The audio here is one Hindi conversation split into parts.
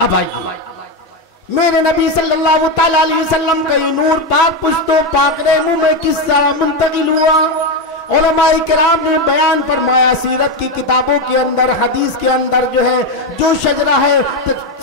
अब आइए, मेरे नबी सल्लल्लाहु ताला अलैहि वसल्लम का ये नूर पाक पुश्तो पाक रहमों में किस तरह मुंतकिल हुआ। उलमाए किराम ने बयान फरमाया, सीरत की किताबों के अंदर, हदीस के अंदर जो है, जो शजरा है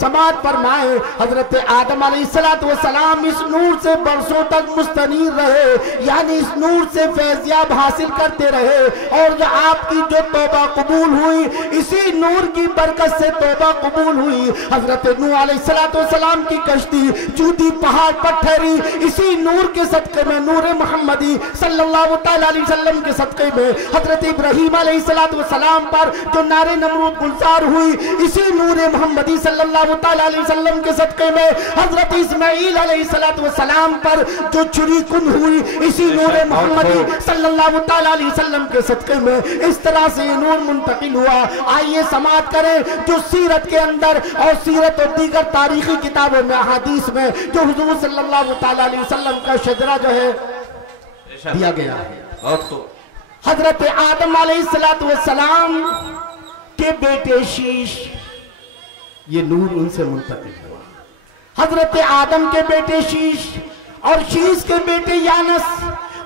समात फरमाए, हजरत आदम अलैहिस्सलातु वस्सलाम इस नूर से बरसों तक मुस्तनीर रहे, यानी इस नूर से फैज़याब हासिल करते रहे। और जो आपकी जो तौबा कबूल हुई, इसी नूर की बरकत से तौबा कबूल हुई। हजरत नूह अलैहिस्सलातु वस्सलाम की कश्ती जूदी पहाड़ पर ठहरी, इसी नूर के सदक़े में, नूर मोहम्मदी सल्लल्लाहु तआला अलैहि वसल्लम के सदक़े में हजरत इब्राहीम अलैहिस्सलातु वस्सलाम पर जो नारे नमरूद गुलजार हुई, इसी नूर मोहम्मदी सल्लल्लाहु तआला अलैहि वसल्लम के सदक़े में हजरत इस्माईल अलैहिस्सलातु वस्सलाम पर जो छुरी कुन हुई, इसी नूर मोहम्मदी सल्लल्लाहु तआला अलैहि वसल्लम के सदक़े में इस तरह से ये नूर मुंतकिल हुआ। आइए समात करें जो सीरत के अंदर और सीरत और दीगर तारीखी किताबों में, हदीस में जो हुजूर सल्लल्लाहु तआला अलैहि वसल्लम का शजरा जो है दिया गया है। बहुत खूब। हजरत आदम अलैहिस्सलातु वस्सलाम के बेटे शीश, ये नूर उनसे मुंतकिल हुआ। हजरत आदम के बेटे शीश और शीश के बेटे यानस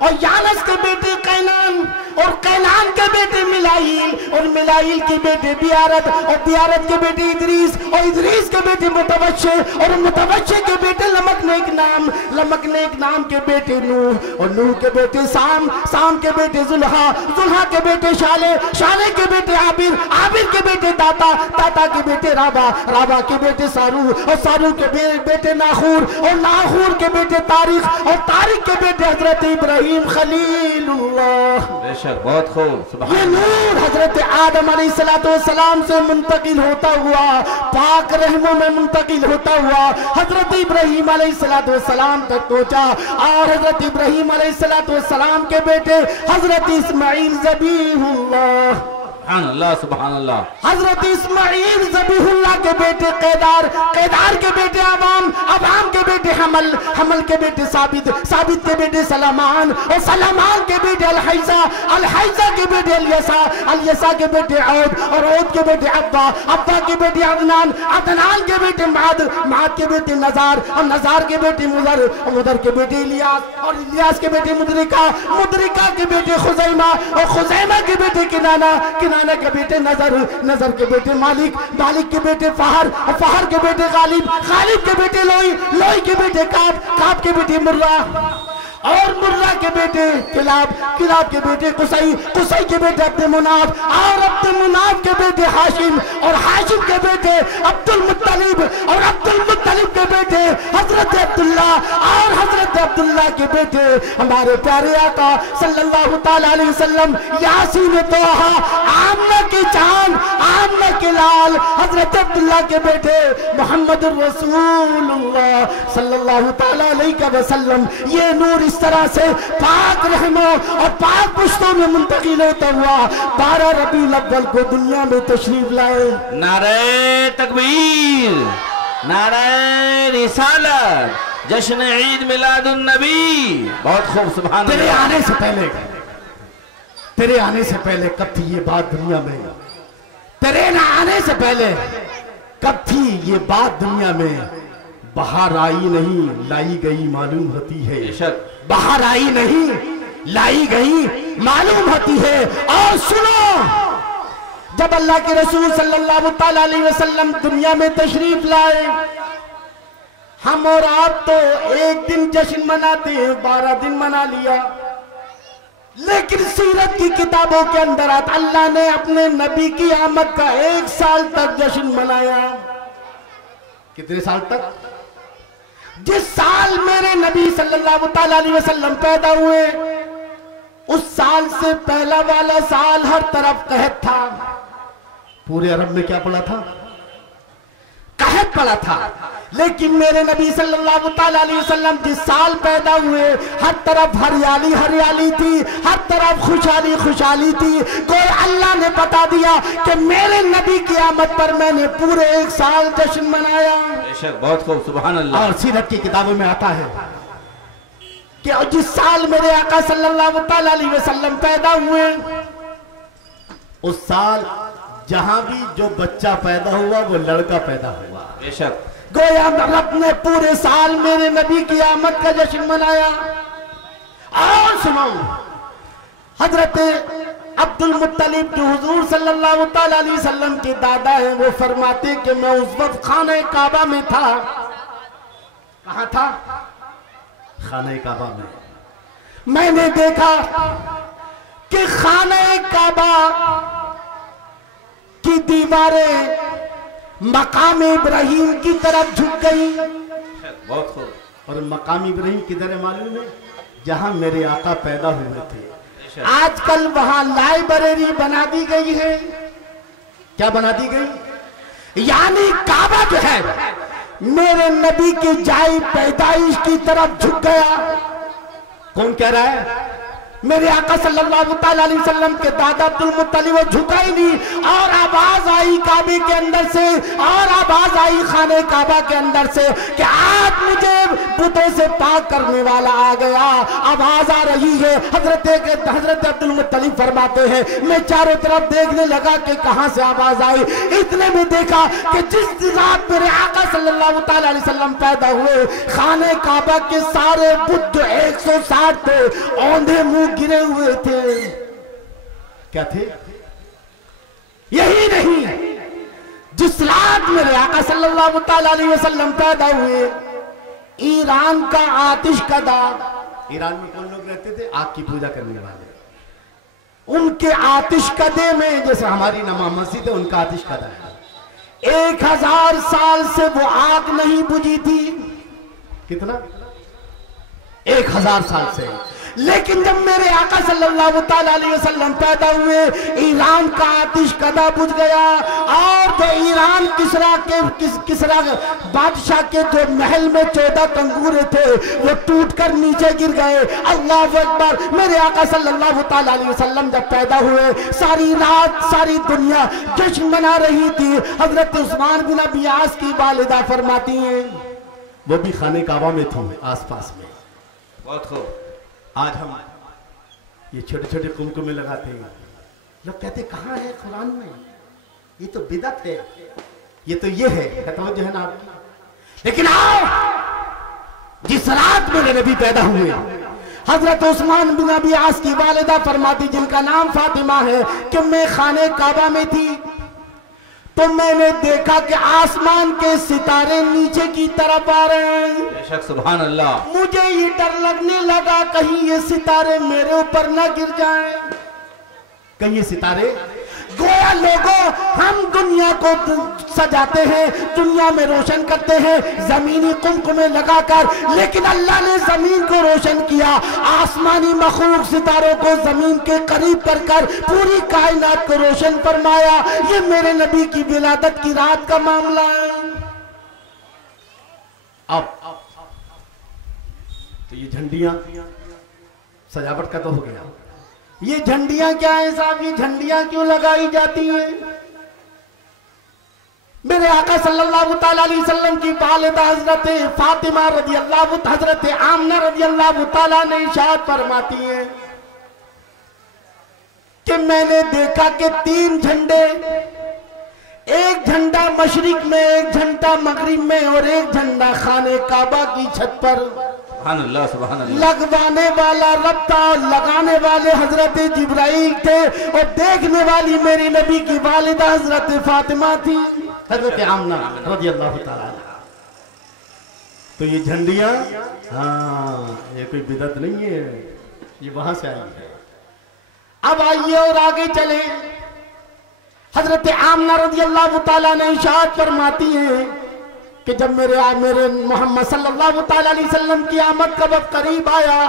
और यानस के बेटे कैनान और कैनान के बेटे मिलाइल और मिलाइल के बेटे बियारत और बियारत के बेटे इदरीस और इदरीस के बेटे मुतवश्शे और मुतवश्शे के बेटे लमकनेक नाम, लमकनेक नाम के बेटे नूह और नूह के बेटे साम, साम के बेटे जुल्हा, जुल्हा के बेटे शाले, शाले के बेटे आबिर, आबिर के बेटे दाता, दाता के बेटे राबा, राबा के बेटे सारू और सारू के बेटे नाखूर और नाखूर के बेटे तारिक और तारिक के बेटे हजरत इब्राहीम खलीलुल्लाह। बहुत खूब। ये नूर हजरत आदम अलैहिस्सलातु वस्सलाम से मुंतकिल होता हुआ पाक रहमों में मुंतकिल होता हुआ हजरत इब्राहीम अलैहिस्सलातु वस्सलाम तक पहुंचा। और हजरत इब्राहीम अलैहिस्सलातु वस्सलाम के बेटे हजरत इस्माईल ज़बीहुल्लाह, अल्लाह सुभान अल्लाह, हजरत इस्माईल ज़बीहुल्लाह के बेटे कैदार, कैदार के बेटे अवाम, अवाम के बेटे हमल, हमल के बेटे साबित, साबित के बेटे सलामान और सलामान के बेटे अलहैजा, अलहैजा के बेटे अलियसा, अलियसा के बेटे औद और औद के बेटे अब्बा, अब्बा के बेटे अदनान, अदनान के बेटे माद, माद के बेटे नजार और नजार के बेटे मुदर और मुदर के बेटे इलियास और इलियास के बेटे मुदरिका, मुदरिका के बेटे खुजैमा और खुजैमा के बेटे किनाना, किनाना के बेटे नजर, नजर के बेटे मालिक, मालिक के बेटे फहर और फहर के बेटे गालिब, गालिब के बेटे लोई, लोई के बेटे काब, काब के बेटे मुर्रा और मुर्रा के बेटे किलाब, किलाब के बेटे कुसई, कुसई के बेटे अब्दुल मुनाफ और अब्दुल मुनाफ के बेटे हाशिम और हाशिम के बेटे अब्दुल मुत्तलिब और अब्दुल मुत्तलिब के बेटे हजरत अब्दुल्ला और हजरत अब्दुल्ला के बेटे हमारे प्यारे आका सल्लल्लाहु ताला अलैहि वसल्लम, यासीन तोहा, आमना की चांद, आमना के लाल हजरत अब्दुल्ला के बेटे मोहम्मद रसूलुल्लाह सल्लल्लाहु ताला अलैहि वसल्लम। ये नूर इस तरह से पाक रहमों और पाक पुश्तों में मुंतकिल होता हुआ 12 रबीउल अव्वल को दुनिया में तशरीफ लाए। नारे तकबीर, नारे रिसालत, जश्न ईद मिलादुन नबी। बहुत खूब, सुभान अल्लाह। तेरे आने से पहले, तेरे आने से पहले कब थी ये बात दुनिया में? तेरे ना आने से पहले कब थी ये बात दुनिया में? बाहर आई नहीं लाई गई मालूम होती है, बाहर आई नहीं लाई गई मालूम होती है। और सुनो, जब अल्लाह के रसूल सल्लल्लाहु ताला अलैहि वसल्लम दुनिया में तशरीफ लाए, हम और आप तो एक दिन जश्न मनाते हैं, 12 दिन मना लिया, लेकिन सीरत की किताबों के अंदर अल्लाह ने अपने नबी की आमद का 1 साल तक जश्न मनाया। कितने साल तक? जिस साल मेरे नबी सल्लल्लाहु ताला अलैहि वसल्लम पैदा हुए, उस साल से पहला वाला साल हर तरफ कहत था। पूरे अरब में क्या पड़ा था? कहत पड़ा था। लेकिन मेरे नबी सल्लल्लाहु ताला अलैहि वसल्लम जिस साल पैदा हुए, हर तरफ हरियाली हरियाली थी, हर तरफ खुशहाली खुशहाली थी। कोई अल्लाह ने बता दिया कि मेरे नबी की आमद पर मैंने पूरे 1 साल जश्न मनाया। बहुत खूब, सुभान अल्लाह। और सीरत की किताबों में आता है कि जिस साल मेरे आका सल्लल्लाहु ताला अलैहि वसल्लम पैदा हुए, उस साल जहां भी जो बच्चा पैदा हुआ वो लड़का पैदा हुआ। बेशक गोया रब ने पूरे साल मेरे नबी की आमद का जश्न मनाया। और सुनो, हजरत अब्दुल मुत्तलिब जो हुजूर सल्लल्लाहु ताला अलैहि वसल्लम के दादा हैं, वो फरमाते कि मैं उस वक्त खाने काबा में था। कहां था? खाने काबा में। मैंने देखा कि खाने काबा की दीवारें मकाम इब्राहिम की तरफ झुक गई। बहुत खूब। और मकाम इब्राहिम किधर है मालूम है? जहां मेरे आका पैदा हुए थे। आजकल वहां लाइब्रेरी बना दी गई है। क्या बना दी गई? यानी काबा जो है मेरे नबी की जाई पैदाइश की तरफ झुक गया। कौन कह रहा है? मेरे आका सल्लल्लाहु ताला अलैहि वसल्लम के दादा अब्दुल मुत्तलिब, वो झुका ही नहीं। और आवाज आई काबे के अंदर से, और आवाज आई खाने काबा के अंदर से कि आज मुझे बुतों से पाक करने वाला आ गया। आवाज आ रही है। हजरत अब्दुल मुत्तलिब फरमाते हैं मैं चारों तरफ देखने लगा कि कहां से आवाज आई। इतने में देखा कि जिस रात मेरे आका सल्लल्लाहु ताला अलैहि वसल्लम पैदा हुए, खाने काबा के सारे बुत 160 थे, औंधे मुंह गिरे हुए थे। क्या थे? यही नहीं, जिस रात मेरे आका सल्लल्लाहु ताला अलैहि वसल्लम पैदा हुए, ईरान का आतिश कदा, ईरान में कौन लोग रहते थे? आग की पूजा करने वाले। उनके आतिश कदे में, जैसे हमारी नमा मस्जिद है, उनका आतिश कदा है। 1000 साल से वो आग नहीं बुझी थी। कितना? 1000 साल से। लेकिन जब मेरे आका सल्लल्लाहु ताला अलैहि वसल्लम पैदा हुए, ईरान का आतिश कदा बुझ गया। और जो ईरान किसरा बादशाह के जो महल में 14 कंगूरे थे, वो टूटकर नीचे गिर गए। अल्लाह अकबर। मेरे आका सल्लल्लाहु ताला अलैहि वसल्लम जब पैदा हुए, सारी रात सारी दुनिया जश्न मना रही थी। हजरत उस्मान बिन अबी आस की वालिदा फरमाती हैं, वो भी खाने काबा में थी, आसपास में। बहुत खूब। आज हम ये छोटे छोटे कुमकुमे लगाते हैं, लोग कहते कहाँ है कुरान में? ये तो बिदअत है, ये तो ये है, जो है ना आपकी। लेकिन आओ, जिस रात मेरे नबी पैदा हुए, हजरत उस्मान बिन अबी आस की वालिदा फरमाती, जिनका नाम फातिमा है, कि मैं खाने काबा में थी तो मैंने देखा कि आसमान के सितारे नीचे की तरफ आ रहे हैं। बेशक सुभान अल्लाह। मुझे ये डर लगने लगा कहीं ये सितारे मेरे ऊपर न गिर जाएं। कहीं ये सितारे, गोया लोगों, हम दुनिया को सजाते हैं, दुनिया में रोशन करते हैं जमीनी कुमकुमे लगाकर, लेकिन अल्लाह ने जमीन को रोशन किया, आसमानी मखलूक सितारों को जमीन के करीब कर पूरी कायनात को रोशन फरमाया। ये मेरे नबी की विलादत की रात का मामला है। अब तो ये झंडियां सजावट का तो हो गया। ये झंडियां क्या है साहब? ये झंडियां क्यों लगाई जाती हैं? मेरे आका सल्लल्लाहु ताला अलैहि वसल्लम की वालिदा हजरत फातिमा रजी अल्लाह, हजरत आमना रजी अल्लाह ताला ने इरशाद फरमाती हैं कि मैंने देखा कि 3 झंडे, एक झंडा मशरिक में, एक झंडा मगरिब में, और एक झंडा खाने काबा की छत पर लगवाने वाला रब था। लगाने वाले हजरत जिब्राइल थे, और देखने वाली मेरी नबी की वालिदा हजरत फातिमा थी, हजरत आमना रज़ी अल्लाह ताला। तो ये झंडियां, हाँ, ये कोई बिदअत नहीं है, ये वहां से आई है। अब आइए और आगे चले। हजरत आमना रज़ी अल्लाह ताला ने इरशाद फरमाती हैं कि जब मेरे मोहम्मद सल्लल्लाहु ताला अलैहि वसल्लम की आमद का वक्त करीब आया,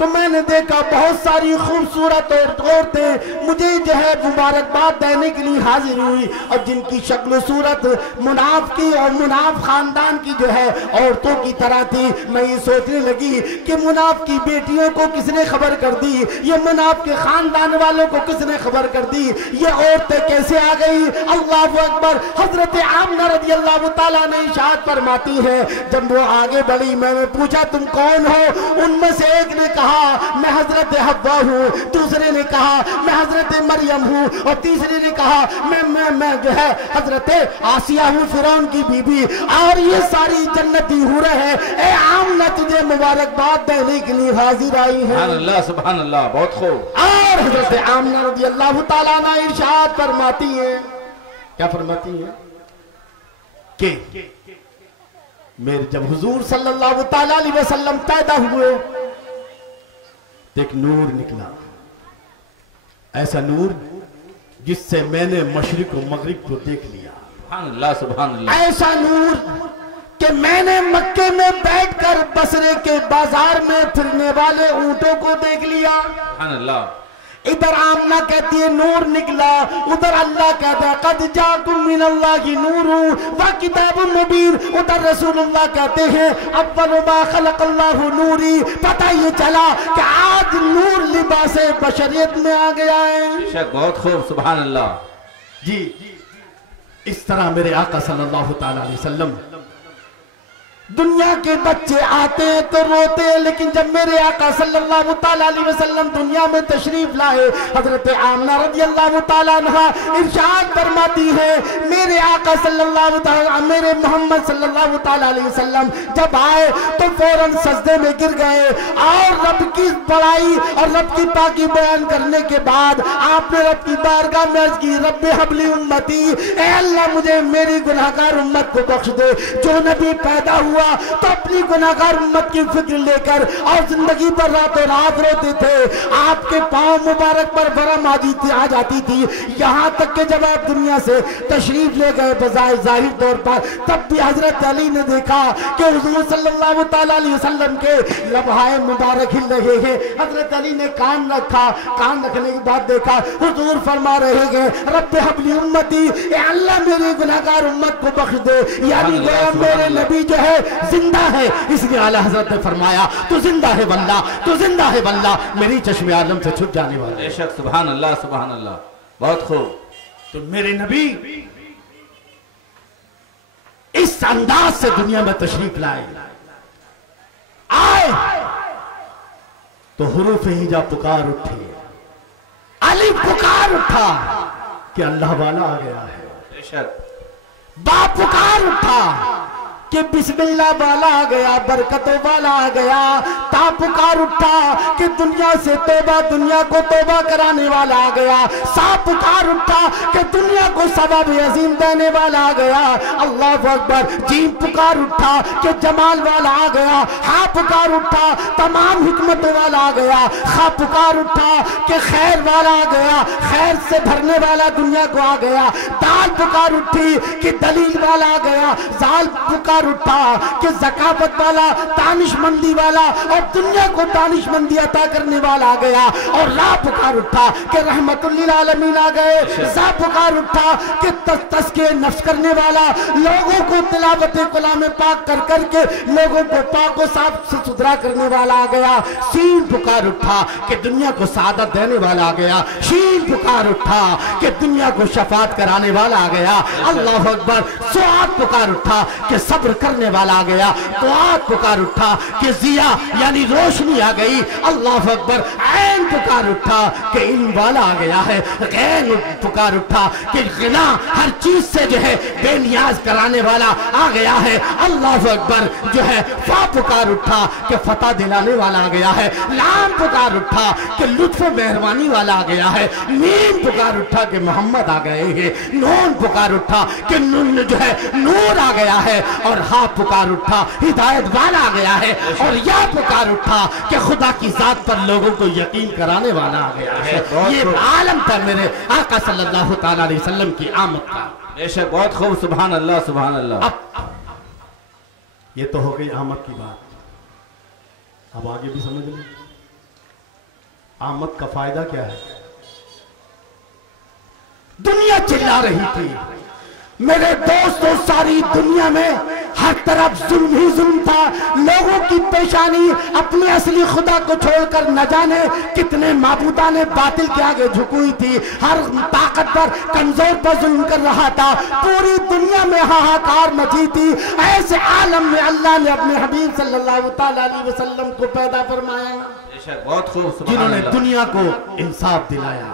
तो मैंने देखा बहुत सारी खूबसूरत औरतें मुझे जो है मुबारकबाद देने के लिए हाजिर हुई, और जिनकी शक्ल सूरत मुनाफ की और मुनाफ खानदान की जो है औरतों की तरह थी। मैं ये सोचने लगी कि मुनाफ की बेटियों को किसने खबर कर दी, ये मुनाफ के खानदान वालों को किसने खबर कर दी, ये औरतें कैसे आ गई? अल्लाह अकबर। हजरत आमना रज़ी अल्लाह ताला ने इरशाद फरमाती है, जब वो आगे बढ़ी, मैंने पूछा तुम कौन हो? उनमें से एक ने कहा कहा मैं हजरत हव्वा हूँ, दूसरे ने कहा मैं हजरत मरियम हूँ, और तीसरे ने कहा मैं जो है हजरत आसिया हूँ, फिरौन की बीबी। और ये सारी जन्नती हूरें हैं, ए आमना तुझे मुबारकबाद देने के लिए हाजिर आई है। सुभान अल्लाह, बहुत खूब। और हजरत आमना रज़ी अल्लाह ताला अन्हा इरशाद फरमाती है, क्या फरमाती है कि मेरे जब हुजूर सल्लल्लाहु ताला अलैहि वसल्लम पैदा हुए तो एक नूर निकला, ऐसा नूर जिससे मैंने मशरिक और मगरिब को देख लिया। सुभान अल्लाह, सुभान अल्लाह। ऐसा नूर कि मैंने मक्के में बैठकर बसरे के बाजार में फिरने वाले ऊंटों को देख लिया। सुभान अल्लाह। इधर आमना कहती है नूर निकला, उधर अल्लाह कहता है कद जाकुम मिनल्लाहि नूरुन व किताबुन मुबीन, उधर रसूलुल्लाह कहते हैं अव्वलु मा खलक़ल्लाहु नूरी। पता ये चला कि आज नूर लिबासे बशरियत में आ गया है। बहुत खूब, सुभान अल्लाह जी। इस तरह मेरे आका सल्लल्लाहु ताला अलैहि वसल्लम, दुनिया के बच्चे आते हैं तो रोते हैं, लेकिन जब मेरे आका सल्लल्लाहु ताला अलैहि वसल्लम दुनिया में तशरीफ लाए, हजरत आमना रज़ी अल्लाह ताला अन्हा इरशाद फरमाती है मेरे आका सल्लल्लाहु ताला, मेरे मोहम्मद सल्लल्लाहु ताला अलैहि वसल्लम जब आए तो फौरन सजदे में गिर गए, और रब की बड़ाई और रब की पाकी बयान करने के बाद आपने रब की बारगाह में अर्ज की रब्बे हबली उम्मती, ए अल्लाह मुझे मेरी गुनाहगार उम्मत को बख्श दे। जो नबी पैदा हुआ तो अपनी गुनाहगार उम्मत की फिक्र लेकर और जिंदगी पर रातों रात रोते थे, आपके पांव मुबारक पर बरम आ जाती थी, यहाँ तक कि जब आप दुनिया से तशरीफ ले गए बजाय जाहिर तौर पर, तब भी हजरत अली ने देखा कि हुजूर सल्लल्लाहु ताला अलैहि वसल्लम के लबहाए मुबारक हिल रहे हैं। हजरत अली ने कान रखा, कान रखने के बाद देखा हुजूर फरमा रहे हैं रब्बे हबली उम्मती, ए अल्लाह मेरी गुनाहगार उम्मत को बख्श दे। यानी मेरे नबी जो है जिंदा है, इसलिए आला हजरत ने फरमाया तू जिंदा है बल्ला, तू जिंदा है बल्ला, मेरी चश्मे आलम से छुप जाने वाला। बेशक, सुभान अल्लाह, सुभान अल्लाह, बहुत खूब। तो मेरे नबी इस अंदाज से दुनिया में तशरीफ लाए, आए तो हुरूफ हिजा पुकार उठी, अली पुकार उठा कि अल्लाह वाला आ गया है। बेशक। बा पुकार उठा कि बिस्मिल्लाह वाला आ गया, बरकतों वाला आ गया। ता पुकार उठा कि दुनिया से तौबा, दुनिया को तौबा कराने वाला आ गया। सा पुकार उठा कि दुनिया को सबब अजीम देने वाला आ गया। अल्लाह अकबर। जीम पुकार उठा कि जमाल वाला आ गया। हा पुकार उठा तमाम हिकमतों वाला आ गया। खा पुकार उठा कि खैर वाला आ गया, खैर से भरने वाला दुनिया को आ गया। दाल पुकार उठी कि दलील वाला आ गया। जाल पुकार उठा कि ज़कावत वाला, तानिशमंदी वाला और दुनिया को तानिशमंदी अता करने वाला आ गया। और रा पुकार उठा कि रहमतुल लिल आलमीन आ गए। ज़ा पुकार उठा कि तस्के नफ्स करने वाला, लोगों को तिलावत कलाम पाक कर करके लोगों को पाक और साफ से सुथरा करने वाला आ गया। सीन पुकार उठा कि दुनिया को सादत देने वाला आ गया। शीन पुकार उठा कि दुनिया को शफात कराने वाला आ गया। अल्लाह अकबर। सुआद पुकार उठा कि सब्र करने वाला आ गया। दुआत पुकार उठा कि जिया यानी रोशनी आ गई। अल्लाह अकबर। ऐन पुकार उठा कि इल्म वाला आ गया है। गैन पुकार उठा कि गिना हर चीज से जो है बेनियाज कराने वाला आ गया है। अल्लाह अकबर। जो है फा पुकार उठा कि फतह दिलाने वाला आ गया है। लाम पुकार उठा कि लुत्फ मेहरबानी वाला आ गया है। मीम पुकार उठा कि मोहम्मद आ गए हैं। नून पुकार उठा कि नून जो है नूर आ गया है। और हा पुकार उठा हिदायत वाला आ गया है। और या पुकार उठा कि खुदा की जात पर लोगों को यकीन कराने वाला आ गया है। ये आलम था मेरे आका सल्लल्लाहु ताला अलैहि वसल्लम की आमद का। बेशक, बहुत खूब, सुभान अल्लाह, सुभान अल्लाह। अब ये तो हो गई आमद की बात, अब आगे भी समझ लें आमद का फायदा क्या है। दुनिया चिल्ला रही थी मेरे दोस्तों, सारी दुनिया में हर तरफ जुल्म ही जुल्म था। लोगों की पेशानी अपने असली खुदा को छोड़कर न जाने कितने माबूदा ने बातिल के आगे झुकी थी। हर ताकतवर कमजोर पर जुल्म कर रहा था। पूरी दुनिया में हाहाकार मची थी। ऐसे आलम में अल्लाह ने अपने हबीब सल्लल्लाहु ताला अलैहि वसल्लम को पैदा फरमाया, बहुत खूब, जिन्होंने दुनिया को इंसाफ दिलाया,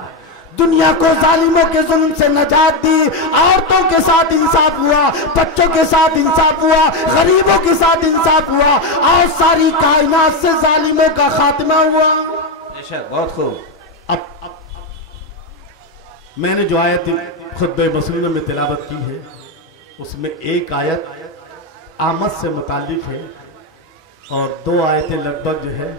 दुनिया को जालिमों के जुल्म से नजात दी। औरतों के साथ इंसाफ हुआ, बच्चों के साथ इंसाफ हुआ, गरीबों के साथ इंसाफ हुआ और सारी कायनात से जालिमों का खात्मा हुआ। बहुत खूब। अब मैंने जो आयत खुतबे मसनून में तिलावत की है उसमें एक आयत आमद से मुताल्लिक है और 2 आयतें लगभग जो है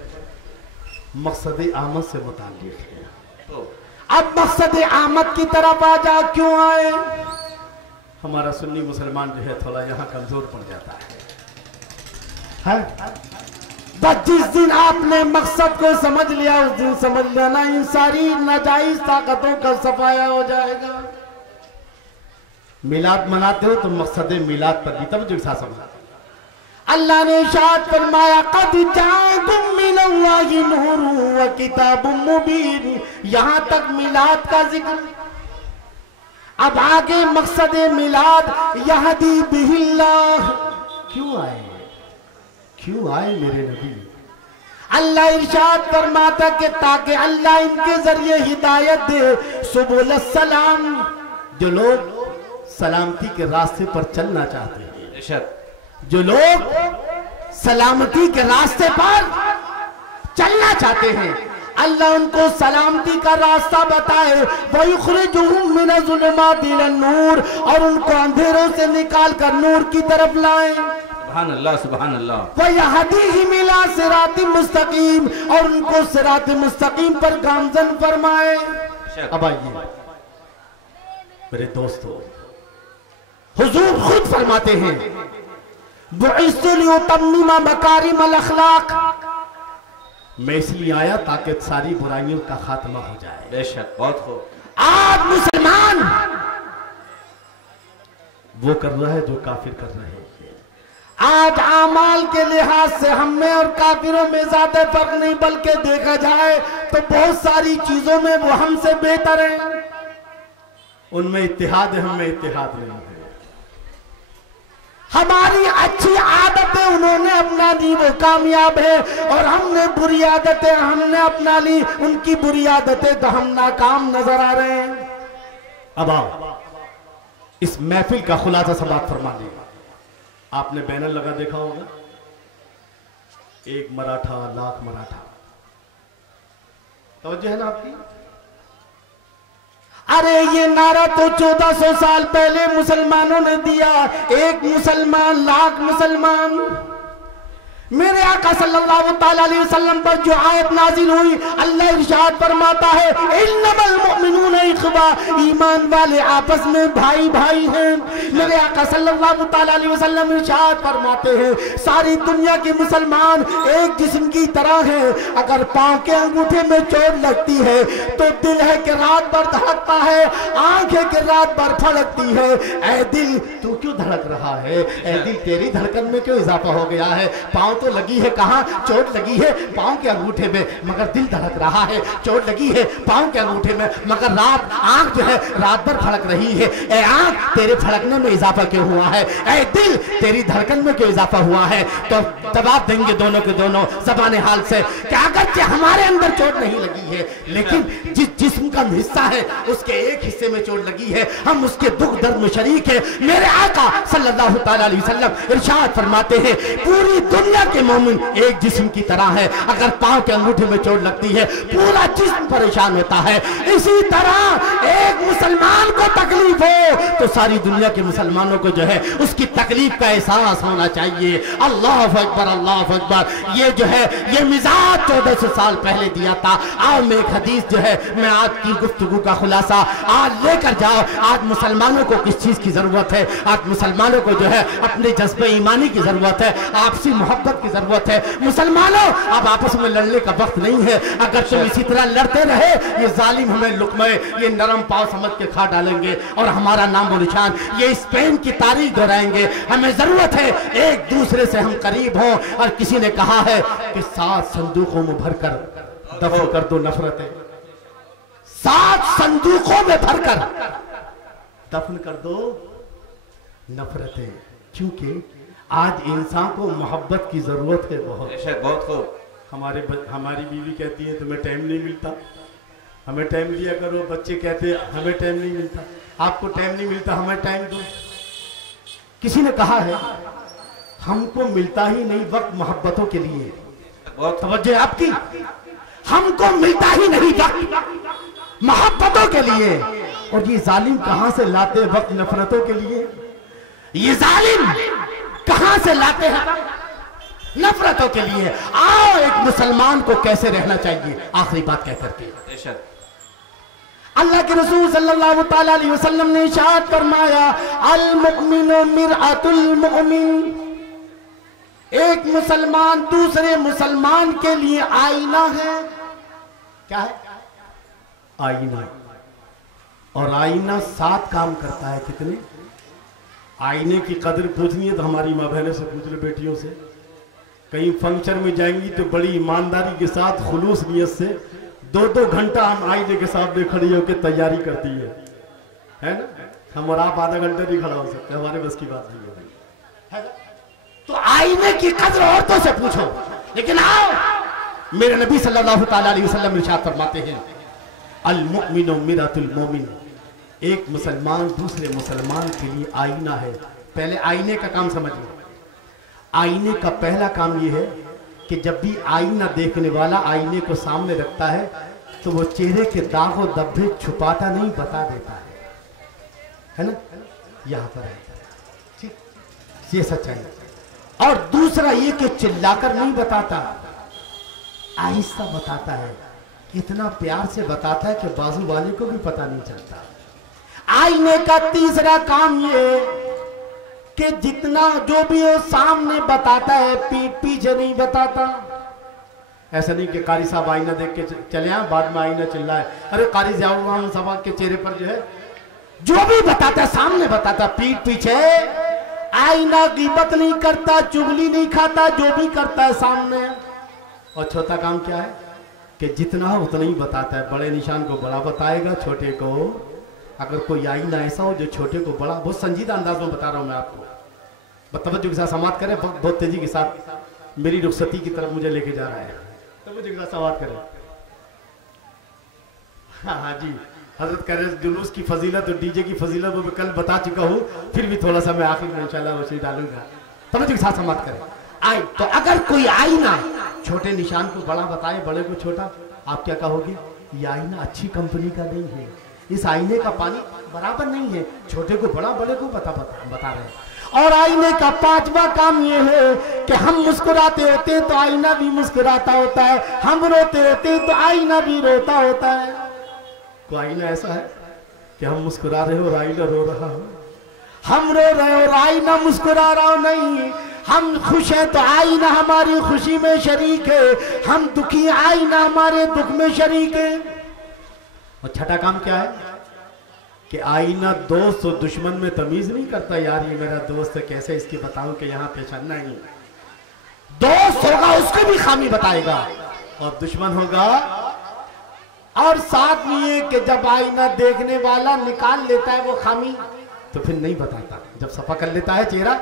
मकसद आमद से मुताल्लिक है। अब मकसद आमद की तरफ आ जा, क्यों आए? हमारा सुन्नी मुसलमान जो है थोड़ा यहाँ कमजोर पड़ जाता है। बस जिस दिन आपने मकसद को समझ लिया उस दिन समझ लेना इन सारी नाजायज ताकतों का सफाया हो जाएगा। मिलाद मनाते हो तो मकसद मिलाद पर भी तब जो समझ। अल्लाह ने इरशाद फरमाया क़द जाअकुम मिनल्लाहि नूरुन व किताबुम मुबीन। यहां तक मिलाद का जिक्र। अब आगे मकसद मिलाद यहदी बिहिल्लाह। क्यों आए, क्यों आए मेरे नबी? अल्लाह इरशाद फरमाता कि ताकि अल्लाह इनके जरिए हिदायत दे सुबुल सलाम। जो लोग सलामती के रास्ते पर चलना चाहते हैं, जो लोग सलामती के रास्ते पर चलना चाहते हैं, अल्लाह उनको सलामती का रास्ता बताए। वयुखरिजुहुम मिनज़्ज़ुलुमाति इलन-नूर, और उनको अंधेरों से निकाल कर नूर की तरफ लाए। सुभान अल्लाह, सुभान अल्लाह। वयहदीहिम इला सिरातिम मुस्तकीम, और उनको सिरात मुस्तकीम पर गामजन फरमाए। अब आइए मेरे दोस्तों, हुजूर खुद फरमाते हैं बुइस्तु लिउतम्मिमा मकारिमल अखलाक। मैं इसलिए आया ताकि सारी बुराइयों का खात्मा हो जाए। बेशक, बहुत खूब। आज मुसलमान वो कर रहा है जो काफिर कर रहे हैं। आज आमाल के लिहाज से हम में और काफिरों में ज्यादा फर्क नहीं, बल्कि देखा जाए तो बहुत सारी चीजों में वो हमसे बेहतर है। उनमें इत्तेहाद है, हम में इत्तेहाद नहीं है। हमारी अच्छी आदतें उन्होंने अपना ली, वो कामयाब है, और हमने बुरी आदतें हमने अपना ली, उनकी बुरी आदतें तो हम नाकाम नजर आ रहे हैं। अब आओ इस महफिल का खुलासा समाप्त फरमा दें। आपने बैनर लगा देखा होगा, एक मराठा लाख मराठा। तवज्जो है ना आपकी? अरे ये नारा तो 1400 साल पहले मुसलमानों ने दिया, एक मुसलमान लाख मुसलमान। मेरे आका सल्लल्लाहु ताला अलैहि वसल्लम पर जो आयत नाजिल हुई, अल्लाह इरशाद फरमाता है इन्नमल मुमिनूना इख्वा, ईमान वाले आपस में भाई भाई हैं। मेरे आका सल्लल्लाहु ताला अलैहि वसल्लम इरशाद फरमाते हैं सारी दुनिया के मुसलमान एक जिस्म की तरह हैं। अगर पांव के अंगूठे में चोट लगती है तो दिल है कि रात भर धड़कता है, आंखें के रात भर फड़कती है। ऐ दिल तू क्यों धड़क रहा है? ऐ दिल तेरी धड़कन में क्यों इजाफा हो गया है? पांव तो लगी है कहाँ? चोट लगी है पांव के अंगूठे में, मगर दिल धड़क रहा है। चोट लगी है पांव के अंगूठे में, मगर रात आंख जो है रात भर फड़क रही है। ए आंख तेरे फड़कने में इजाफा क्यों हुआ है? ए दिल तेरी धड़कन में क्यों इजाफा हुआ है? तो जवाब देंगे दोनों के दोनों ज़बान हाल से कि अगरचे हमारे अंदर चोट नहीं लगी है, लेकिन जिस जिस्म का हिस्सा है उसके एक हिस्से में चोट लगी है, हम उसके दुख दर्द में शरीक है। मेरे आका सल्लल्लाहु ताला अलैहि वसल्लम इरशाद फरमाते हैं पूरी दुनिया के मोमिन एक जिस्म की तरह है। अगर पांव के अंगूठे में चोट लगती है पूरा जिस्म परेशान होता है। इसी तरह एक मुसलमान को तकलीफ हो तो सारी दुनिया के मुसलमानों को जो है उसकी तकलीफ का एहसास होना चाहिए। अल्लाह अकबर, अल्लाह अकबर। ये जो है ये मिजाज 1400 साल पहले दिया था। आओ मैं एक हदीस जो है मैं आज की गुफ्तगू का खुलासा आज लेकर जाओ। आज मुसलमानों को किस चीज की जरूरत है? आज मुसलमानों को जो है अपने जज्बे ईमानी की जरूरत है, आपसी मोहब्बत मोहब्बत की जरूरत है। मुसलमानों, अब आपस में लड़ने का वक्त नहीं है। अगर तुम इसी तरह लड़ते रहे, ये जालिम हमें लुकमे, ये नरम पाव समझ के खा डालेंगे और हमारा नाम और निशान, ये स्पेन की तारीख दोहराएंगे। हमें जरूरत है एक दूसरे से हम करीब हों। और किसी ने कहा है कि 7 संदूकों में भरकर दफन कर दो नफरतें, 7 संदूकों में भरकर दफन कर दो नफरतें, क्योंकि आज इंसान को मोहब्बत की जरूरत है बहुत। बेशक, बहुत खूब। हमारी बीवी कहती है तुम्हें टाइम नहीं मिलता, हमें टाइम दिया करो। बच्चे कहते हैं हमें टाइम नहीं मिलता, आपको टाइम नहीं मिलता, हमें टाइम दो। किसी ने कहा है हमको मिलता ही नहीं वक्त मोहब्बतों के लिए। बहुत तवज्जो है आपकी, हमको मिलता ही नहीं वक्त मोहब्बतों के लिए। और ये जालिम कहां से लाते हैं वक्त नफरतों के लिए? ये जालिम कहां से लाते हैं नफरतों के लिए? आओ एक मुसलमान को कैसे रहना चाहिए, आखिरी बात कह करके। बेशक, अल्लाह के रसूल सल्लल्लाहु ताला अलैहि वसल्लम ने इरशाद फरमाया, अल मुमिनु मिरअतुल मुमिन, एक मुसलमान दूसरे मुसलमान के लिए आईना है। क्या है? आईना। और आईना 7 काम करता है। कितने? आईने की कदर पूछनी है तो हमारी माँ बहनों से पूछ लो, बेटियों से। कहीं फंक्शन में जाएंगी तो बड़ी ईमानदारी के साथ, खुलूस नियत से 2-2 घंटा हम आईने के सामने खड़ी होकर तैयारी करती है ना। हम और आप आधा घंटा नहीं खड़ा हो सकते, हमारे बस की बात नहीं है ना? तो आईने की कदर औरतों से पूछो। लेकिन आओ, मेरे नबी सल्लल्लाहु ताला अलैहि वसल्लम इरशाद फरमाते हैं, अल मुमिनु मिरअतुल मोमिन, एक मुसलमान दूसरे मुसलमान के लिए आईना है। पहले आईने का काम समझिए। आईने का पहला काम यह है कि जब भी आईना देखने वाला आईने को सामने रखता है तो वो चेहरे के दाग और धब्बे छुपाता नहीं, बता देता है ना? यहां पर है, ठीक, ये सच्चाई। और दूसरा ये कि चिल्लाकर नहीं बताता, आहिस्ता बताता है। इतना प्यार से बताता है कि बाजू वाले को भी पता नहीं चलता। आईने का तीसरा काम ये कि जितना जो भी वो सामने बताता है, पीठ पीछे नहीं बताता। ऐसा नहीं कि कारी साहब आईना देख के चले आए, बाद में आईना चिल्लाए, अरे कारी जाओ हम सब के चेहरे पर जो है जो भी बताता है सामने बताता, पीठ पीछे। आईना गिबत नहीं करता, चुगली नहीं खाता, जो भी करता है सामने। और चौथा काम क्या है कि जितना हो उतना ही बताता है। बड़े निशान को बड़ा बताएगा, छोटे को, अगर कोई आईना ऐसा हो जो छोटे को बड़ा, बहुत संजीदा अंदाज में बता रहा हूं मैं आपको, तवज्जो के साथ समाप्त करें। बहुत तेजी के साथ मेरी रुखसती की तरफ मुझे लेके जा रहा है, तवज्जो के साथ समाप्त करें। हाँ जी, हजरत कह रहे जुलूस की फजीलत और डीजे की फजीलत वो मैं कल बता चुका हूँ, फिर भी थोड़ा सा मैं आखिर में इंशाल्लाह रोशनी डालूंगा। तवज्जो के साथ समाप्त करें। आई तो अगर कोई आईना छोटे निशान को बड़ा बताए, बड़े को छोटा, आप क्या कहोगे? ये आईना अच्छी कंपनी का नहीं है, इस आईने का पानी बराबर नहीं है, छोटे को बड़ा, बड़े को बता रहे हैं। और आईने का 5वां काम ये है कि हम मुस्कुराते होते हैं तो आईना भी मुस्कुराता होता है, हम रोते होते हैं तो आईना भी रोता होता है। तो आईना ऐसा है कि हम मुस्कुरा रहे हो और आईना रो रहा हो, हम रो रहे हो और आईना मुस्कुरा रहा हो नहीं, हम खुश हैं तो आईना हमारी खुशी में शरीक है, हम दुखी, आईना हमारे दुख में शरीक है। और छठा काम क्या है कि आईना दोस्त और दुश्मन में तमीज नहीं करता, यार ये मेरा दोस्त है, कैसे इसकी बताऊं कि यहाँ पेशान नहीं। दोस्त होगा उसको भी खामी बताएगा और दुश्मन होगा। और साथ में ये कि जब आईना देखने वाला निकाल लेता है वो खामी तो फिर नहीं बताता, जब सफा कर लेता है चेहरा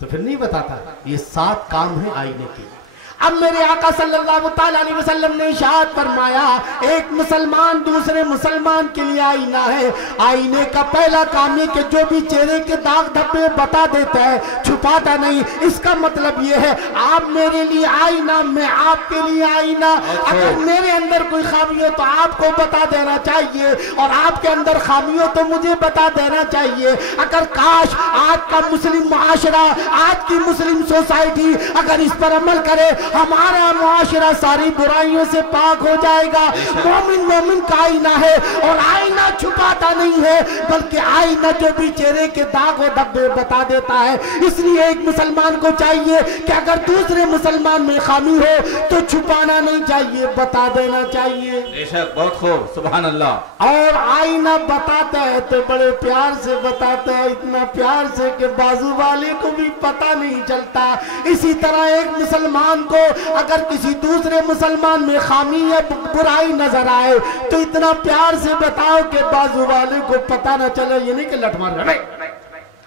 तो फिर नहीं बताता। ये 7 काम है आईने के। अब मेरे आका सल्लल्लाहु ताला अलैहि वसल्लम ने इरशाद फरमाया, एक मुसलमान दूसरे मुसलमान के लिए आईना है। आईने का पहला काम है कि जो भी चेहरे के दाग धब्बे बता देता है, छुपाता नहीं। इसका मतलब ये है आप मेरे लिए आईना, मैं आपके लिए आईना। अगर मेरे अंदर कोई खामी हो तो आपको बता देना चाहिए और आपके अंदर खामी हो तो मुझे बता देना चाहिए। अगर काश आज का मुस्लिम मुआशरा, आज की मुस्लिम सोसाइटी अगर इस पर अमल करे हमारा मुआशरा सारी बुराइयों से पाक हो जाएगा। मोमिन मोमिन का आईना है और आईना छुपाता नहीं है, बल्कि आईना जो भी चेहरे के दाग और धब्बे बता देता है। इसलिए एक मुसलमान को चाहिए कि अगर दूसरे मुसलमान में खामी हो तो छुपाना नहीं चाहिए, बता देना चाहिए। बेशक, बहुत खूब, सुभान अल्लाह। और आईना बताता है तो बड़े प्यार से बताता है, इतना प्यार से कि बाजू वाले को भी पता नहीं चलता। इसी तरह एक मुसलमान को अगर किसी दूसरे मुसलमान में खामी या बुराई नजर आए तो इतना प्यार से बताओ कि बाजू वाले को पता ना चले। ये नहीं कि लठ मार रहे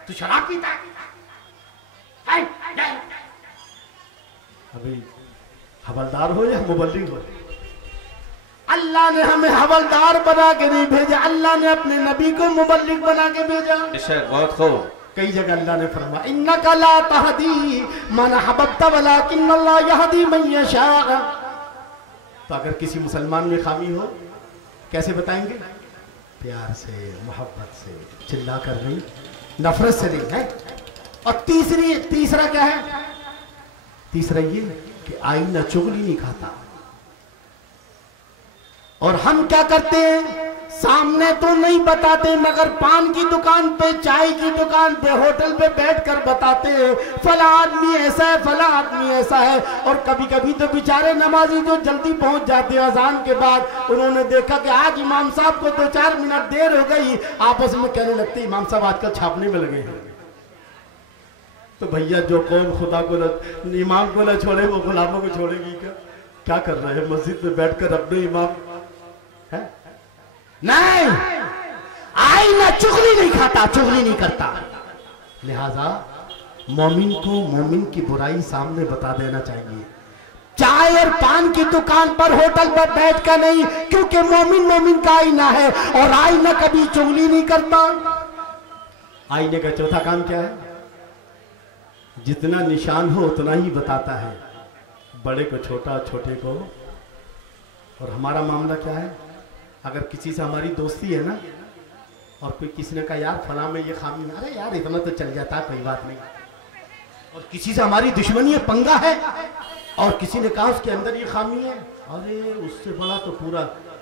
तू शराब पीता है, अभी हवलदार हो या मुबल्लिग हो। अल्लाह ने हमें हवलदार बना के नहीं भेजा, अल्लाह ने अपने नबी को मुबल्लिग बना के भेजा। बेशक, बहुत खूब। कई जगह अल्लाह ने फरमाया इन्नका ला तहदी मन अहबब्त वलाकिन्नल्लाह यहदी मन यशा। तो अगर किसी मुसलमान में खामी हो कैसे बताएंगे? प्यार से, मोहब्बत से, चिल्ला कर नहीं, नफरत से नहीं है। और तीसरा क्या है? तीसरा ये कि आईना चुगली नहीं खाता। और हम क्या करते हैं? सामने तो नहीं बताते, मगर पान की दुकान पे, चाय की दुकान पे, होटल पे बैठकर बताते हैं फला आदमी ऐसा है, फला आदमी ऐसा है। और कभी कभी तो बेचारे नमाजी जो जल्दी पहुंच जाते हैं अजान के बाद, उन्होंने देखा कि आज इमाम साहब को 2-4 मिनट देर हो गई, आपस में कहने लगते इमाम साहब आजकल छापने में लगे हैं। तो भैया जो कौन खुदा को इमाम को न छोड़े वो गुलामों को छोड़ेगी क्या? क्या कर रहे हैं मस्जिद में बैठकर अपने इमाम है? नहीं, आईना चुगली नहीं खाता, चुगली नहीं करता। लिहाजा मोमिन को मोमिन की बुराई सामने बता देना चाहिए, चाय और पान की दुकान पर, होटल पर बैठ कर नहीं, क्योंकि मोमिन मोमिन का आईना है और आईना कभी चुगली नहीं करता। आईने का चौथा काम क्या है? जितना निशान हो उतना ही बताता है, बड़े को छोटा, छोटे को। और हमारा मामला क्या है? अगर किसी से हमारी दोस्ती है ना, और कोई किसी ने कहा यार फला में ये खामी है, अरे यार इतना तो चल जाता है, कोई बात नहीं। और किसी से हमारी दुश्मनी है, पंगा है, और किसी ने कहा उसके अंदर ये खामी है, अरे उससे बड़ा तो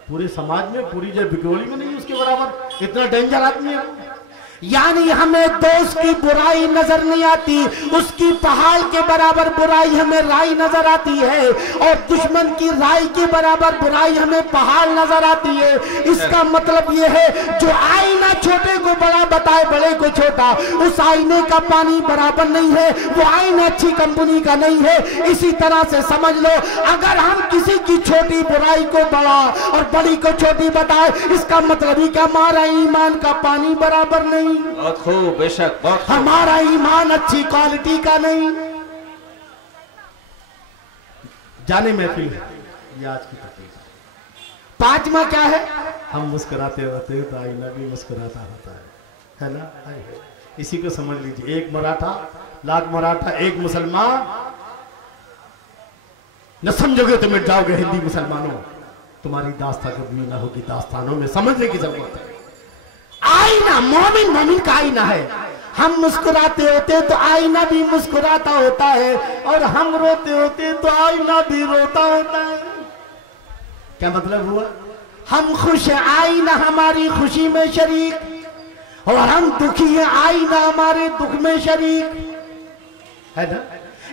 पूरे समाज में, पूरी जो बिगोली में नहीं उसके बराबर, इतना डेंजर आदमी है। यानी हमें दोस्त की बुराई नजर नहीं आती, उसकी पहाड़ के बराबर बुराई हमें राई नजर आती है, और दुश्मन की राई के बराबर बुराई हमें पहाड़ नजर आती है। इसका मतलब यह है जो आईना छोटे को बड़ा बताए, बड़े को छोटा, उस आईने का पानी बराबर नहीं है, वो आईना अच्छी कंपनी का नहीं है। इसी तरह से समझ लो, अगर हम किसी की छोटी बुराई को बड़ा और बड़ी को छोटी बताए, इसका मतलब ही कि हमारा ईमान का पानी बराबर नहीं, बहुत खूब, बेशक, बहुत खूब। हमारा ईमान अच्छी क्वालिटी का नहीं। जाने महफिल ये आज की तकलीफ। पांचवा क्या है? हम मुस्कुराते होते हैं तो आईना भी मुस्कुराता होता है ना? इसी को समझ लीजिए, एक मराठा लाख मराठा, एक मुसलमान। न समझोगे तो मिट जाओगे हिंदी मुसलमानों, तुम्हारी दास्तान कभी ना होगी, दास्तानों में समझने की जरूरत है। आईना मोमिन मोमिन का आईना है। हम मुस्कुराते होते तो आईना भी मुस्कुराता होता है, और हम रोते होते तो आईना भी रोता होता है। क्या मतलब हुआ? हम खुश हैं, आईना हमारी खुशी में शरीक, और हम दुखी हैं, आईना हमारे दुख में शरीक है ना?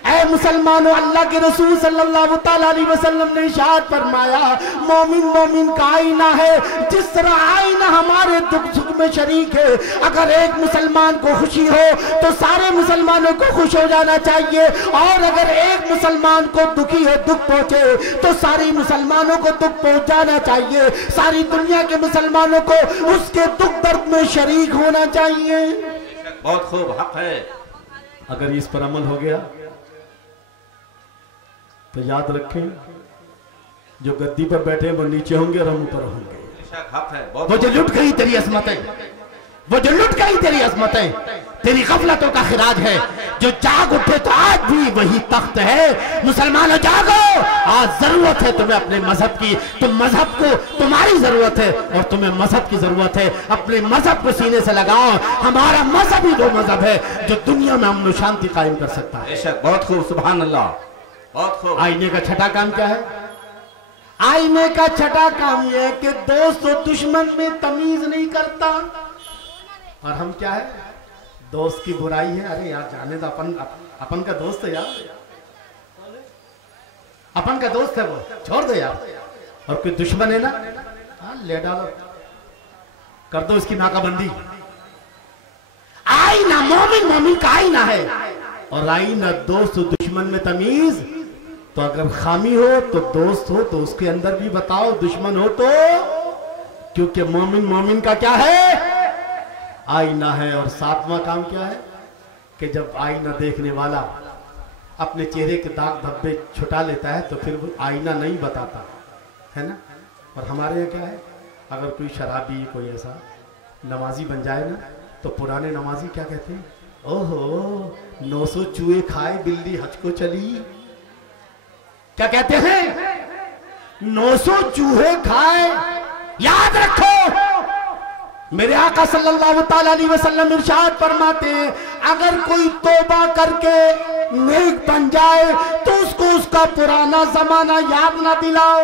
ऐ मुसलमानों, अल्लाह के रसूल सल्लल्लाहु ताला अलैहि वसल्लम ने इरशाद फरमाया, मोमिन मोमिन का आईना है। जिस तरह आईना हमारे दुख सुख में शरीक है, अगर एक मुसलमान को खुशी हो तो सारे मुसलमानों को खुश हो जाना चाहिए, और अगर एक मुसलमान को दुखी हो, दुख पहुंचे, तो सारी मुसलमानों को दुख पहुंचाना चाहिए। सारी दुनिया के मुसलमानों को उसके दुख दर्द में शरीक होना चाहिए। बहुत खूब, हक है। अगर इस पर अमल हो गया तो याद रखें, जो गद्दी पर बैठे वो नीचे होंगे और हम ऊपर होंगे। वो जो लुट गई तेरी असमतें, वो जो लुट गई तेरी असमतें, तेरी गफलतों का खिराज है। जो जाग उठे तो आज भी वही तख्त है। मुसलमानों जागो, आज जरूरत है तुम्हें अपने मजहब की। तुम मजहब को, तुम्हारी जरूरत है और तुम्हें मजहब की जरूरत है। अपने मजहब को सीने से लगाओ। हमारा मजहब ही वो मजहब है जो दुनिया में अमन शांति कायम कर सकता है। बेशक, बहुत खूब, सुभान अल्लाह। बहुत खूब। आईने का छठा काम क्या है? आईने का छठा काम यह है कि दोस्त और दुश्मन में तमीज नहीं करता। और हम क्या है? दोस्त की बुराई है, अरे यार जाने दो, अपन का दोस्त है यार, अपन का दोस्त है वो, छोड़ दो यार। और कोई दुश्मन है ना, हाँ ले डालो, कर दो इसकी नाकाबंदी। आईना मोमिन मोमिन का आईना है, और आईना दोस्त और दुश्मन में तमीज। तो अगर खामी हो तो दोस्त हो तो उसके अंदर भी बताओ, दुश्मन हो तो, क्योंकि मोमिन मोमिन का क्या है? आईना है। और सातवां काम क्या है? कि जब आईना देखने वाला अपने चेहरे के दाग धब्बे छुटा लेता है तो फिर वो आईना नहीं बताता है ना। और हमारे यहाँ क्या है? अगर कोई शराबी, कोई ऐसा नमाजी बन जाए ना, तो पुराने नमाजी क्या कहते हैं? ओहो 900 चूहे खाए बिल्ली हज को चली। क्या कहते हैं? 900 चूहे खाए। याद रखो, मेरे आका सल्लल्लाहु ताला अलैहि वसल्लम इरशाद फरमाते हैं, अगर कोई तौबा करके नेक बन जाए तो उसको उसका पुराना जमाना याद ना दिलाओ,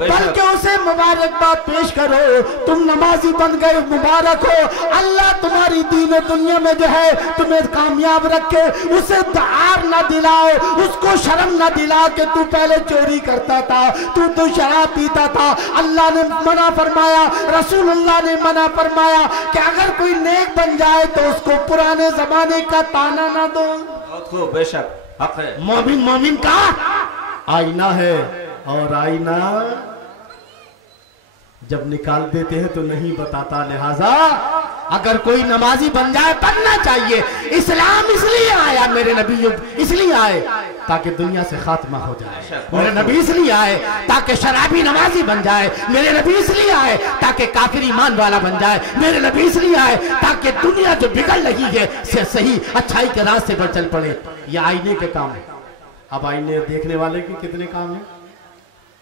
बल्कि उसे मुबारकबाद पेश करो, तुम नमाजी बन गए, मुबारक हो, अल्लाह तुम्हारी दीन दुनिया में जो है तुम्हें कामयाब रखे। उसे आर ना दिलाओ, उसको शर्म ना दिला कि तू पहले चोरी करता था, तू तो शराब पीता था। अल्लाह ने मना फरमाया, रसूलुल्लाह ने मना फरमाया कि अगर कोई नेक बन जाए तो उसको पुराने जमाने का ताना ना दो। बेशक हक है। मोमिन मोमिन का आईना है। और आईना जब निकाल देते हैं तो नहीं बताता। लिहाजा अगर कोई नमाजी बन जाए, बनना चाहिए। इस्लाम इसलिए आया, मेरे नबी इसलिए आए ताकि दुनिया से खात्मा हो जाए। मेरे नबी इसलिए आए ताकि शराबी नमाजी बन जाए। मेरे नबी इसलिए आए ताकि काफिर ईमान वाला बन जाए। मेरे नबी इसलिए आए ताकि दुनिया जो बिगड़ रही है से सही अच्छाई के रास्ते पर चल पड़े। ये आईने के काम है। अब आईने देखने वाले के कितने काम है?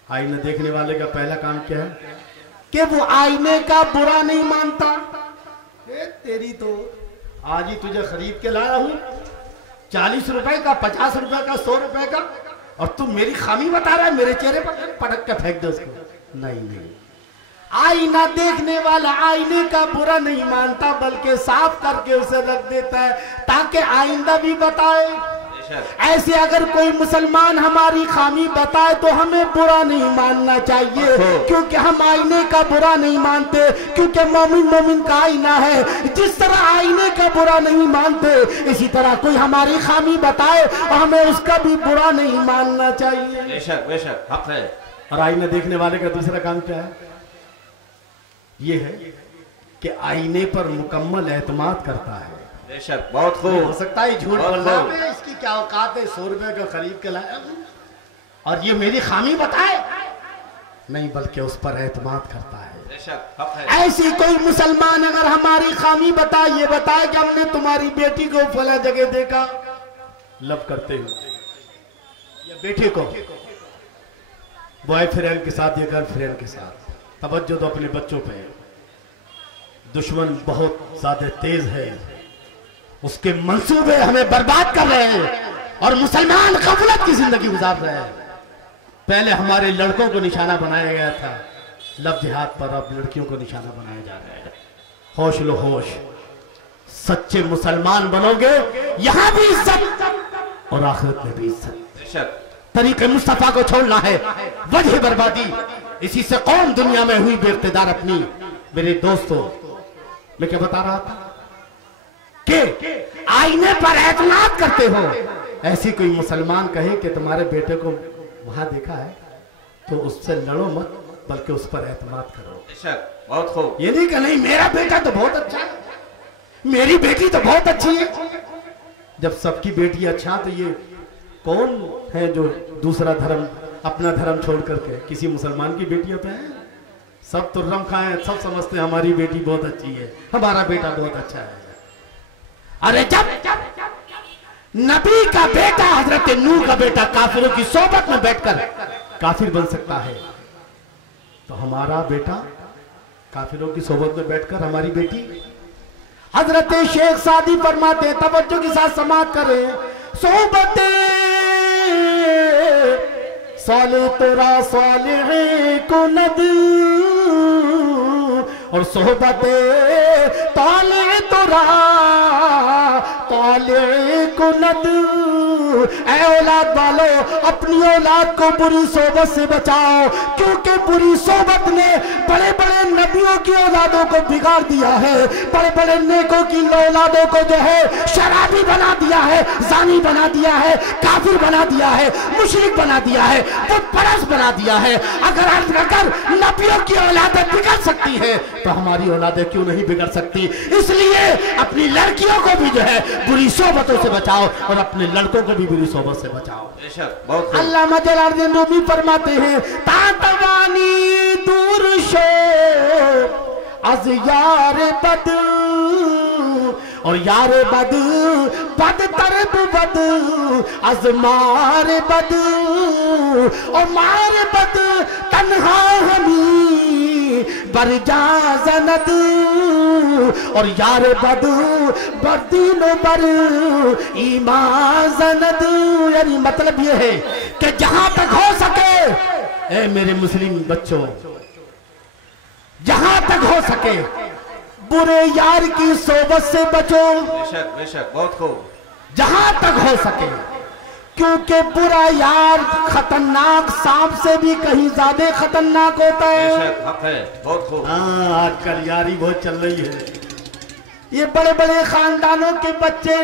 आईने देखने वाले का पहला काम क्या है? कि वो आईने का बुरा नहीं मानता। तेरी तो आज ही तुझे खरीद के लाया हूं, 40 रुपए का, 50 रुपए का, 100 रुपए का, और तू मेरी खामी बता रहा है, मेरे चेहरे पर पटक के फेंक दो उसको। नहीं नहीं, आईना देखने वाला आईने का बुरा नहीं मानता, बल्कि साफ करके उसे रख देता है ताकि आइंदा भी बताए। ऐसे अगर कोई मुसलमान हमारी खामी बताए तो हमें बुरा नहीं मानना चाहिए, क्योंकि हम आईने का बुरा नहीं मानते, क्योंकि मोमिन मोमिन का आईना है। जिस तरह आईने का बुरा नहीं मानते, इसी तरह कोई हमारी खामी बताए और हमें उसका भी बुरा नहीं मानना चाहिए। बेशक बेशक हक है। और आईने देखने वाले का दूसरा काम क्या है? ये है कि आईने पर मुकम्मल एतमाद करता है। बेशक बहुत खूब। हो सकता है झूठ बोल रहा है, इसकी क्या औकात है, 100 रुपए का खरीद के लाया और ये मेरी खामी बताए, नहीं बल्कि उस पर एतमाद करता है। बेशक हक है। ऐसी कोई मुसलमान अगर हमारी खामी बताए, ये बताए कि हमने तुम्हारी बेटी को फला जगह देखा, लव करते हुए, या बेटे को बॉयफ्रेंड के साथ या गर्लफ्रेंड के साथ, तवज्जो दो अपने बच्चों पे। दुश्मन बहुत ज्यादा तेज है, उसके मंसूबे हमें बर्बाद कर रहे हैं और मुसलमान गफलत की जिंदगी गुजार रहे हैं। पहले हमारे लड़कों को निशाना बनाया गया था लव जिहाद पर, अब लड़कियों को निशाना बनाया जा रहा है। होश लो होश, सच्चे मुसलमान बनोगे यहां भी इज्जत और आखिरत में भी इज्जत। तरीके मुस्तफा को छोड़ना है, वजह बर्बादी, इसी से कौम दुनिया में हुई बेइख्तियार अपनी। मेरे दोस्तों, मैं क्या बता रहा था कि आईने पर एतमाद करते हो। ऐसी कोई मुसलमान कहे कि तुम्हारे बेटे को वहां देखा है तो उससे लड़ो मत, बल्कि उस पर एतमाद करो। बहुत खूब। ये नहीं कि नहीं मेरा बेटा तो बहुत अच्छा है, मेरी बेटी तो बहुत अच्छी है। जब सबकी बेटी अच्छा, तो ये कौन है जो दूसरा धर्म, अपना धर्म छोड़ करके किसी मुसलमान की बेटी होता है? सब तुर्रम खाए, सब समझते हैं हमारी बेटी बहुत अच्छी है, हमारा बेटा बहुत अच्छा है। अरे जब नबी का बेटा, हजरत नूह का बेटा काफिरों की सोबत में बैठकर काफिर बन सकता है, तो हमारा बेटा काफिरों की सोबत में बैठकर हमारी बेटी। हजरत शेख सादी फरमाते हैं, तवज्जो के साथ समाअत करें, सोबत साले तोरा साले कुनद और सोहबत ताले तोरा ताले कुनद। ऐ औलाद वालों, अपनी औलाद को बुरी सोबत से बचाओ, क्योंकि बुरी सोबत ने बड़े बड़े नबियों की औलादों को बिगाड़ दिया है, बड़े बड़े नेकों की औलादों को जो है शराबी बना दिया है, जानी बना दिया है, काफिर बना दिया है, मुशरिक बना दिया है, बुत परस्त बना दिया है। अगर नबियों की औलादें बिगड़ सकती है तो हमारी औलादें क्यों नहीं बिगड़ सकती? इसलिए अपनी लड़कियों को भी जो है बुरी सोबतों से बचाओ और अपने लड़कों को भी बुरी सोबत से बचाओ। अल्लामा जलालुद्दीन रूमी फरमाते हैं, तातवानी दूर शो अज यार बद और यार बद बद तरब बद अज मार बद और मार बद तन्हा हमी बरजा जनद और यार बद बदीन बर ईमा जनद। यानी मतलब ये है कि जहां तक हो सके, ए मेरे मुस्लिम बच्चों, जहां तक हो सके बुरे यार की सोबत से बचो। बेशक बेशक, बहुत खूब। जहां तक हो सके, क्योंकि बुरा यार खतरनाक सांप से भी कहीं ज्यादा खतरनाक होता है। बेशक, हक है, बहुत खूब। हाँ, आजकल यारी बहुत चल रही है। ये बड़े बड़े खानदानों के बच्चे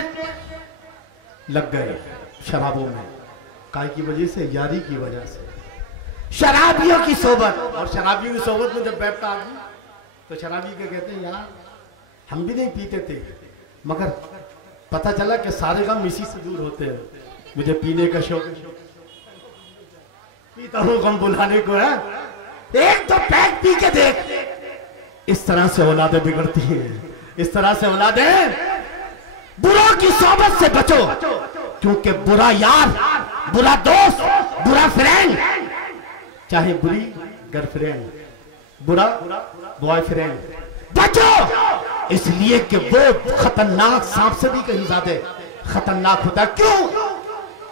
लग गए शराबों में, काय की वजह से? यारी की वजह से, शराबियों की सोबत। और शराबियों की सोबत में जब बैठता आदमी तो शराबी के कहते हैं, यार हम भी नहीं पीते थे, मगर पता चला कि सारे गम इसी से दूर होते हैं, मुझे पीने का शौक है, पीता हूँ गम बुलाने को है। एक तो पैक पी के देख। इस तरह से औलादें बिगड़ती हैं, इस तरह से औलादें। बुरों की सोबत से बचो, क्योंकि बुरा यार, बुरा दोस्त, बुरा फ्रेंड, चाहे बुरी गर्लफ्रेंड, बुरा बॉयफ्रेंड, बचो। इसलिए कि वो खतरनाक सांप से भी कहीं ज्यादा खतरनाक होता है। क्यों?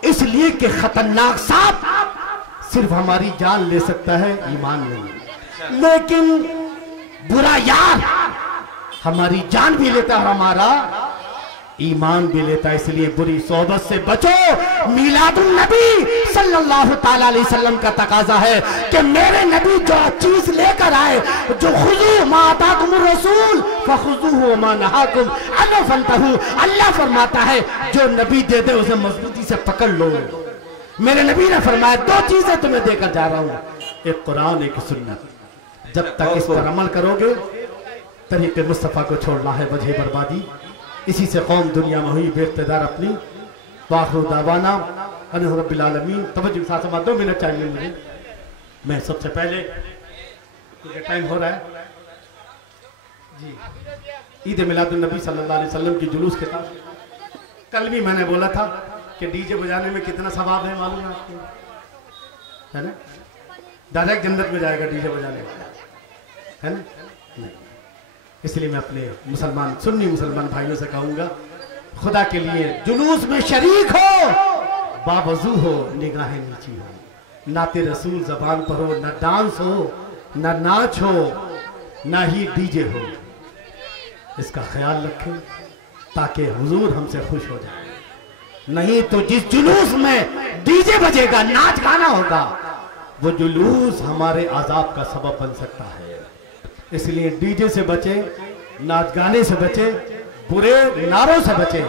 इसलिए कि खतरनाक सांप सिर्फ हमारी जान ले सकता है, ईमान नहीं। लेकिन बुरा यार हमारी जान भी लेता है, हमारा ईमान भी लेता है। इसलिए बुरी सोबत से बचो। मीलादुन नबी सल्लल्लाहु ताला अलैहि वसल्लम का तकाजा है कि मेरे नबी जो चीज लेकर आए, जो खुजू मा अताकुम रसूल फखुजूहु मा नहाकुम अन्हु फंतहू। अल्लाह फरमाता है जो नबी दे दे उसे मजबूती से पकड़ लो। मेरे नबी ने फरमाया दो चीजें तुम्हें देकर जा रहा हूं, एक कुरान, एक सुन्नत। जब तक इस पर अमल करोगे, तरीके मुस्तफा को छोड़ना है वजह बर्बादी। इसी से कौम दुनिया में हुई बेइख्तियार अपनी। वाखिर दावाना अनिल रब्बिल आलमीन। तवज्जो साथ में 2 मिनट चाहिए मुझे। मैं सबसे पहले, क्योंकि टाइम हो रहा है जी, ईद मिलादुन नबी सल्लल्लाहु अलैहि वसल्लम की जुलूस के साथ कल भी मैंने बोला था कि डीजे बजाने में कितना सवाब है, मालूम है आपको? है ना? डायरेक्ट जन्नत में जाएगा डीजे बजाने में, है ना? इसलिए मैं अपने मुसलमान, सुन्नी मुसलमान भाइयों से कहूंगा, खुदा के लिए जुलूस में शरीक हो, बावजू हो, निगाहें नीची हो, नाते रसूल जबान पर हो, न डांस हो, न नाच हो, न ही डीजे हो। इसका ख्याल रखें ताकि हुजूर हमसे खुश हो जाए। नहीं तो जिस जुलूस में डीजे बजेगा, नाच गाना होगा, वो जुलूस हमारे अजाब का सबब बन सकता है। इसलिए डीजे से बचे, नाच गाने से बचे, बुरे नारों से बचे।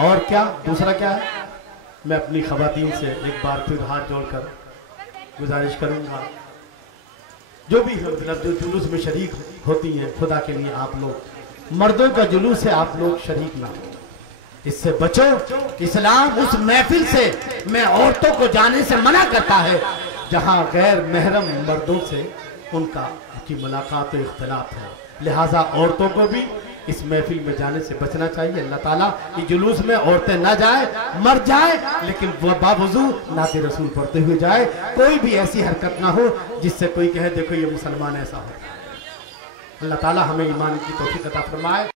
और क्या दूसरा क्या है? मैं अपनी खवातीन से एक बार फिर हाथ जोड़कर गुजारिश करूंगा, जो भी मतलब जो जुलूस में शरीक होती हैं, खुदा के लिए आप लोग मर्दों का जुलूस है, आप लोग शरीक ना हो, इससे बचो। इस्लाम उस महफिल से मैं औरतों को जाने से मना करता है जहां गैर महरम मर्दों से उनका की मुलाकात और इख्तिलाफ है। लिहाजा औरतों को भी इस महफिल में जाने से बचना चाहिए। अल्लाह ताला इस जुलूस में औरतें ना जाए, मर जाए, लेकिन वह बावजू नाते रसूल पढ़ते हुए जाए। कोई भी ऐसी हरकत ना हो जिससे कोई कहे देखो ये मुसलमान ऐसा हो। अल्लाह ताला हमें ईमान की तौफीक अता फरमाए।